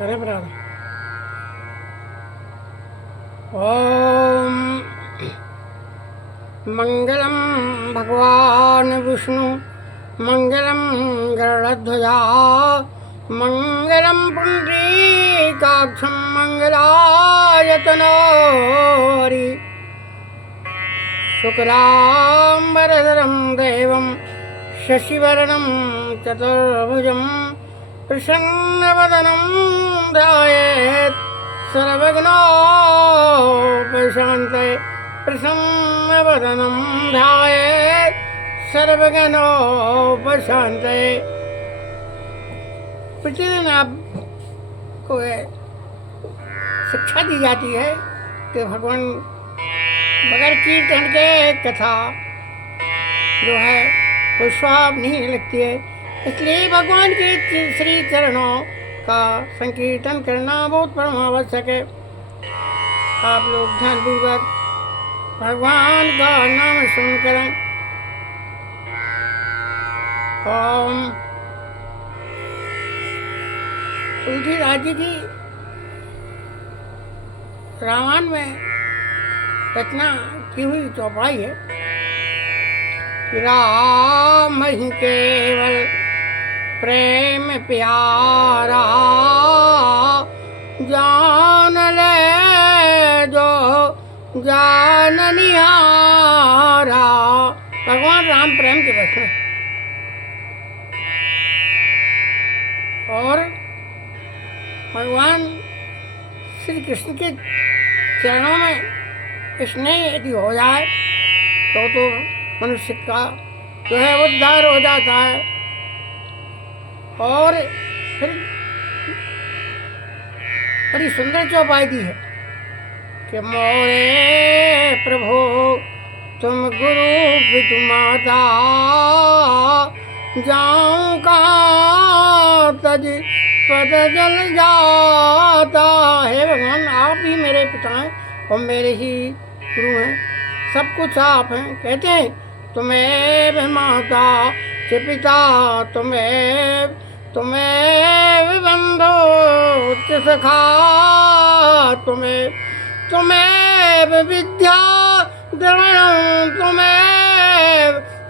करें प्रारंभ। ओम मंगलम भगवान विष्णु मंगलम गरुड़ध्वजा मंगलम पुंडरीकाक्षं मंगलायतनो हरि शुक्लांबरधरं देवं शशिवर्णं चतुर्भुजं प्रसन्नवदनं ध्यायेत् सर्वविघ्नोपशान्तये प्रसन्नवदनं ध्यायेत् सर्वविघ्नोपशान्तये। प्रतिदिन आपको शिक्षा दी जाती है कि भगवान बगैर कीर्तन के कथा जो है वो स्वाद नहीं लगती है, इसलिए भगवान के श्री चरणों का संकीर्तन करना बहुत परम आवश्यक है। आप लोग ध्यानपूर्वक भगवान का नाम सुन करें। ओम तुलसीदास जी की रामायण में रचना की हुई चौपाई है। राम ही केवल प्रेम प्यारा जान ले जो जान निहारा। भगवान राम प्रेम के बस में और भगवान श्री कृष्ण के चरणों में स्नेह यदि हो जाए तो मनुष्य का जो है उद्धार हो जाता है। और फिर बड़ी सुंदर चौपाई दी है कि मोरे प्रभु तुम गुरु विदु माता जाऊं कहाँ तज पद जल जाता। हे भगवान, आप ही मेरे पिता हैं और मेरे ही गुरु हैं, सब कुछ आप हैं। कहते हैं तुम्हें माता के पिता तुम्हें बंधु सखा तुम्हें विद्या द्रवण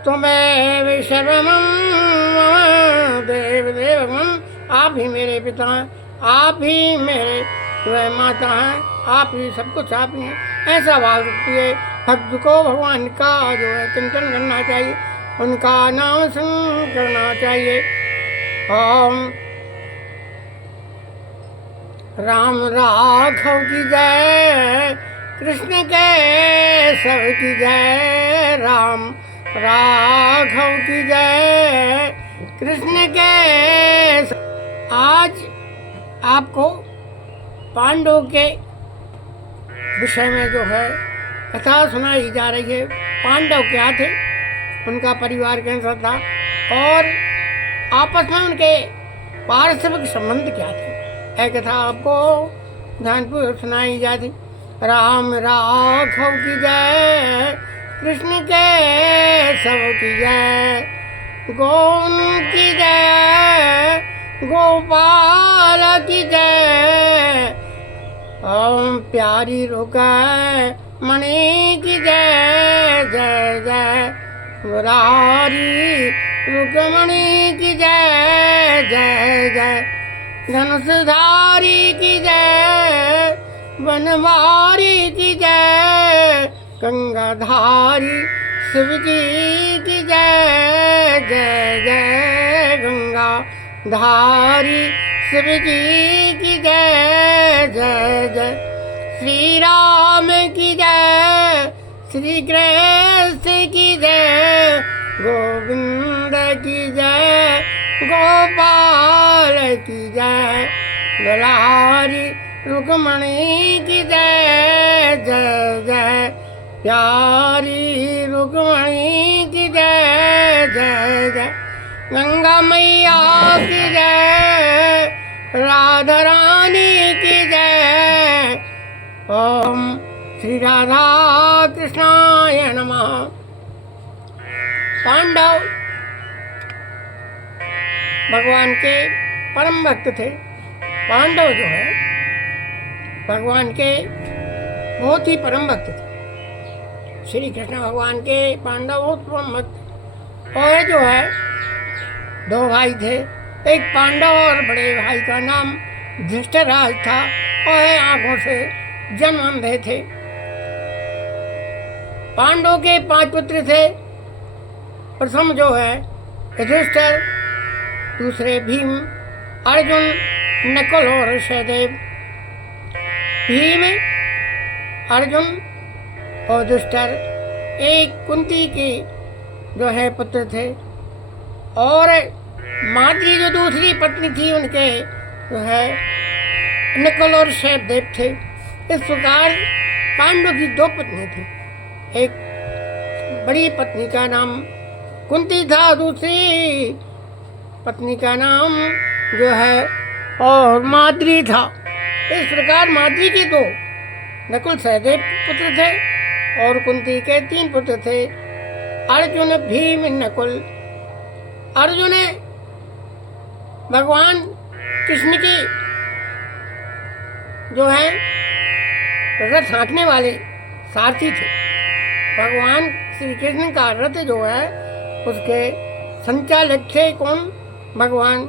तुम्हें शरणम देव देवम। आप ही मेरे पिता हैं, आप ही मेरे माता हैं, आप ही सब कुछ आप ही हैं। ऐसा भाव रखती है भक्त को भगवान का जो है चिंतन करना चाहिए, उनका नाम स्मरण करना चाहिए। ओम राम राघव की जय, कृष्ण के सब की जय। राम राघव की जय, कृष्ण के। आज आपको पांडव के विषय में जो है कथा सुनाई जा रही है। पांडव क्या थे, उनका परिवार कैसा था और आपस में उनके पारिस्थितिक संबंध क्या थे, यह कथा आपको ध्यानपूर्वक सुनाई जाती। राम राघव की जय, कृष्ण के सब की जय। गोविंद की जय, गोपाल की जय। ओम प्यारी रुकै मणि की जय जय जय। मुरारी रुक्मणी की जय जय जय। धनुषधारी की जय, बनवारी की जय। गंगाधारी शिव जी की जय जय जय। गंगाधारी शिव जी की जय जय जय। श्री राम की जय, श्री कृष्ण की जय। गोविंद की जय, गोपाल की जय। दुलारी रुक्मणी की जय जय जय। प्यारी रुक्मणी की जय जय जय। गंगा मैया की जय, राधा रानी की जय। ओम श्री राधा कृष्णाय नमः। पांडव भगवान के परम भक्त थे पांडव जो है भगवान के बहुत ही परम भक्त थे। श्री कृष्ण भगवान के पांडव बहुत परम भक्त। और जो है दो भाई थे, एक पांडव और बड़े भाई का नाम धृष्टराज था और आंखों से जन्म अंधे थे। पांडव के 5 पुत्र थे। प्रथम जो है युधिष्ठिर, दूसरे भीम, अर्जुन, नकुल और सहदेव। भीम, अर्जुन और युधिष्ठिर एक कुंती की जो है पुत्र थे और माद्री जो दूसरी पत्नी थी उनके जो है नकुल और सहदेव थे। इस प्रकार पांडव की 2 पत्नी थी। एक बड़ी पत्नी का नाम कुंती था, दूसरी पत्नी का नाम जो है और माद्री था। इस प्रकार माद्री के 2 नकुल सहदेव पुत्र थे और कुंती के 3 पुत्र थे, अर्जुन, भीम, नकुल। अर्जुन भगवान कृष्ण की जो है रथ हाँकने वाले सारथी थे। भगवान श्री कृष्ण का रथ जो है उसके संचालक थे कौन? भगवान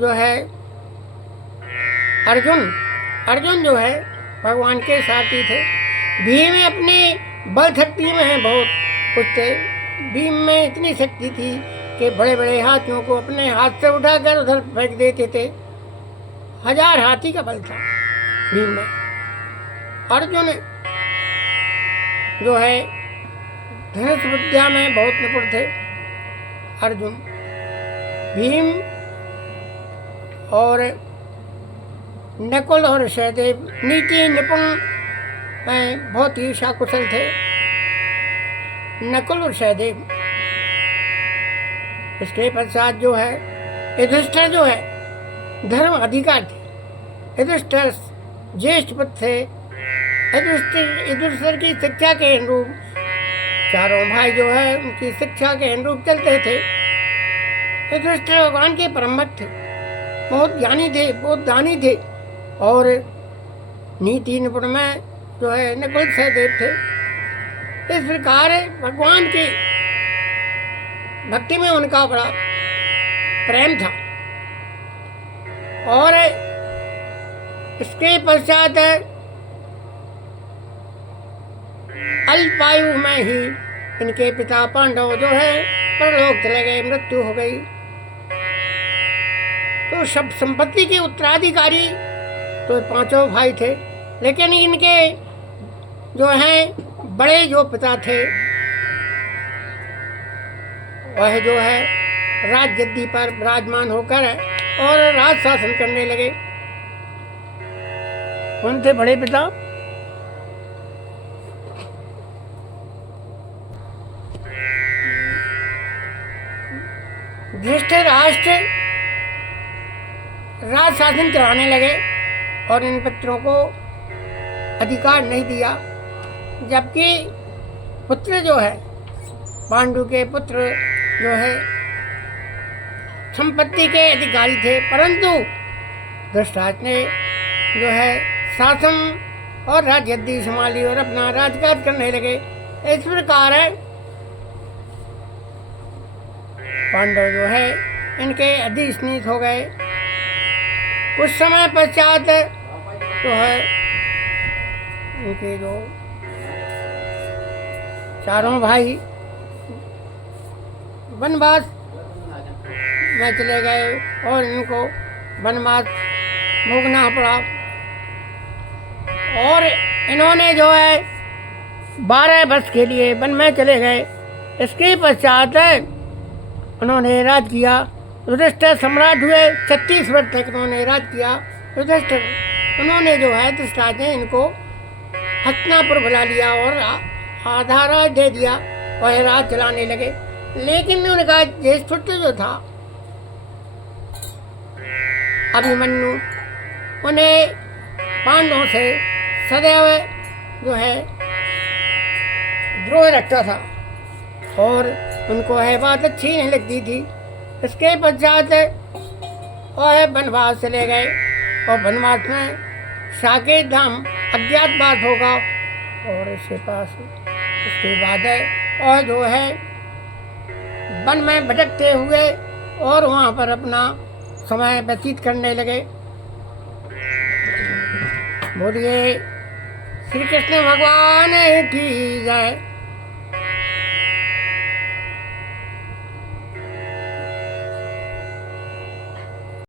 जो है अर्जुन। अर्जुन जो है भगवान के सारथी थे। भीम अपनी बल शक्ति में बहुत कुछ थे। भीम में इतनी शक्ति थी कि बड़े बड़े हाथियों को अपने हाथ से उठाकर उधर फेंक देते थे। 1000 हाथी का बल था भीम में। अर्जुन जो है धनुष विद्या में बहुत निपुण थे। अर्जुन, भीम और नकुल और सहदेव नीति निपुण में बहुत ही शाकुशल थे। नकुल और सहदेव। इसके पश्चात जो है युधिष्ठिर जो है धर्म अधिकार थे। युधिष्ठिर ज्येष्ठ पुत्र थे। युधिष्ठिर की शिक्षा के अनुरूप चारों भाई जो है उनकी शिक्षा के अनुरूप चलते थे। युधिष्ठिर भगवान के परम भक्त थे, बहुत ज्ञानी थे, बहुत दानी थे और नीति निपुण में जो है नकुल सहदेव थे। इस प्रकार भगवान की भक्ति में उनका बड़ा प्रेम था। और इसके पश्चात अल्पायु में ही इनके पिता पांडव जो है परलोक चले गए, मृत्यु हो गई। तो सब संपत्ति के उत्तराधिकारी तो 5 भाई थे, लेकिन इनके जो हैं बड़े जो पिता थे वह जो है राज गद्दी पर विराजमान होकर और राज शासन करने लगे। कौन थे बड़े पिता? धृतराष्ट्र राज शासन चलाने लगे और इन पुत्रों को अधिकार नहीं दिया, जबकि पुत्र जो है पांडु के पुत्र जो है संपत्ति के अधिकारी थे, परंतु धृतराष्ट्र ने जो है शासन और राजगद्दी संभाली और अपना राजकाज करने लगे। इस प्रकार पांडव जो है इनके अधिष्ठित हो गए। कुछ समय पश्चात जो है इनके जो चारों भाई वनवास में चले गए और इनको वनवास भोगना पड़ा। और इन्होंने जो है 12 वर्ष के लिए वन में चले गए। इसके पश्चात उन्होंने राज किया। युधिष्ठिर सम्राट हुए, 36 वर्ष तक उन्होंने राज किया। युधिष्ठिर उन्होंने जो है धृतराष्ट्र ने इनको हस्तिनापुर बुला लिया और आधा राज दे दिया और राज चलाने लगे। लेकिन उनका ज्येष्ठ पुत्र जो था अभिमन्यु, उन्हें पांडवों से सदैव जो है द्रोह रखता था और उनको यह बात अच्छी नहीं लगती थी। इसके पश्चात वह वनवास चले गए और वनवास में साकेत धाम अज्ञातवास होगा और इसके पास उसके बाद है और जो है वन में भटकते हुए और वहाँ पर अपना समय व्यतीत करने लगे। बोलिए श्री कृष्ण भगवान की जय।